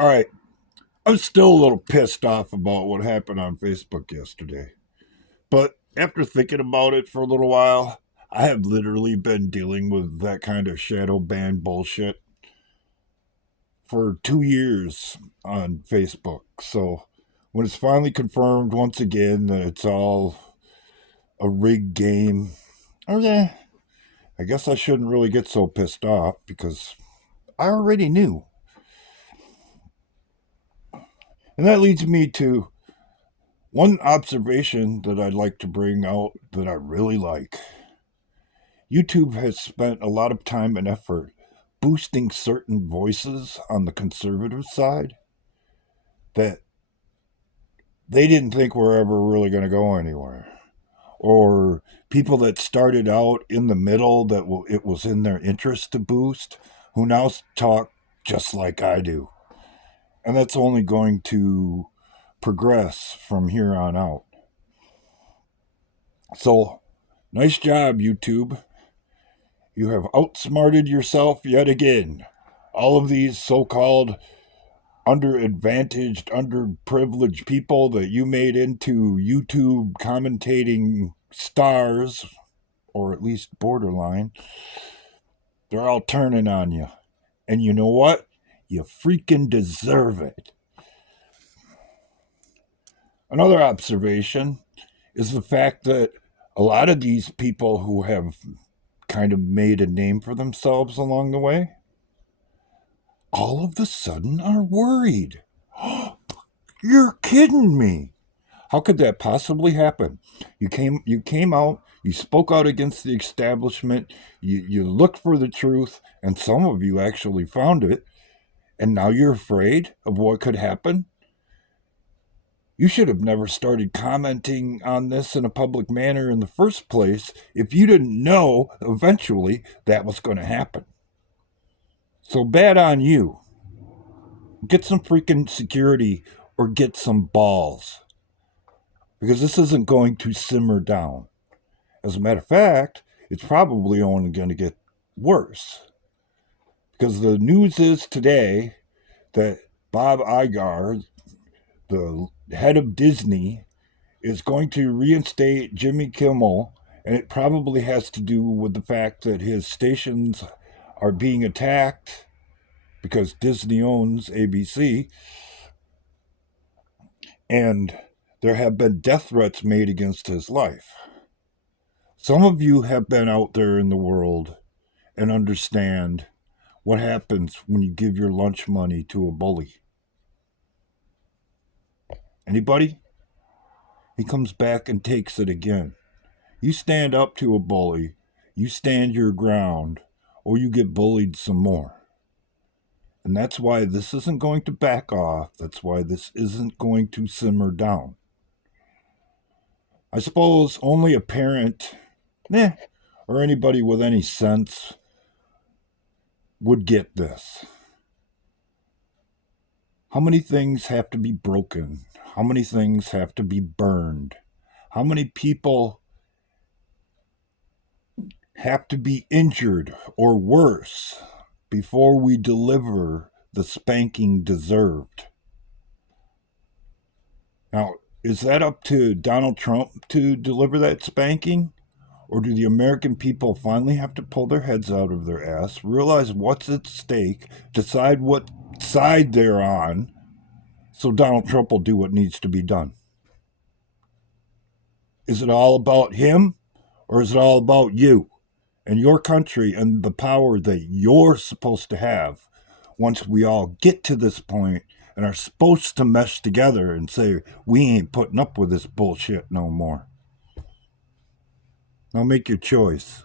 All right. I'm still a little pissed off about what happened on Facebook yesterday. But after thinking about it for a little while, I have literally been dealing with that kind of shadow ban bullshit for 2 years on Facebook. So when it's finally confirmed once again that it's all a rigged game, oh yeah, I guess I shouldn't really get so pissed off because I already knew. And that leads me to one observation that I'd like to bring out that I really like. YouTube has spent a lot of time and effort boosting certain voices on the conservative side that they didn't think were ever really going to go anywhere. Or people that started out in the middle that it was in their interest to boost, who now talk just like I do. And that's only going to progress from here on out. So, nice job, YouTube. You have outsmarted yourself yet again. All of these so called underadvantaged, underprivileged people that you made into YouTube commentating stars, or at least borderline, they're all turning on you. And you know what? You freaking deserve it. Another observation is the fact that a lot of these people who have kind of made a name for themselves along the way, all of a sudden are worried. You're kidding me. How could that possibly happen? You came out, you spoke out against the establishment, you looked for the truth, and some of you actually found it, and now you're afraid of what could happen? You should have never started commenting on this in a public manner in the first place if you didn't know eventually that was going to happen. So bad on you. Get some freaking security or get some balls. Because this isn't going to simmer down. As a matter of fact, it's probably only going to get worse. Because the news is today that Bob Iger, the head of Disney, is going to reinstate Jimmy Kimmel, and it probably has to do with the fact that his stations are being attacked because Disney owns ABC, and there have been death threats made against his life. Some of you have been out there in the world and understand what happens when you give your lunch money to a bully. Anybody? He comes back and takes it again. You stand up to a bully, you stand your ground, or you get bullied some more. And that's why this isn't going to back off. That's why this isn't going to simmer down. I suppose only a parent, or anybody with any sense would get this. How many things have to be broken? How many things have to be burned? How many people have to be injured or worse before we deliver the spanking deserved? Now, is that up to Donald Trump to deliver that spanking? Or do the American people finally have to pull their heads out of their ass, realize what's at stake, decide what side they're on, so Donald Trump will do what needs to be done? Is it all about him, or is it all about you and your country and the power that you're supposed to have once we all get to this point and are supposed to mesh together and say, we ain't putting up with this bullshit no more? Now make your choice.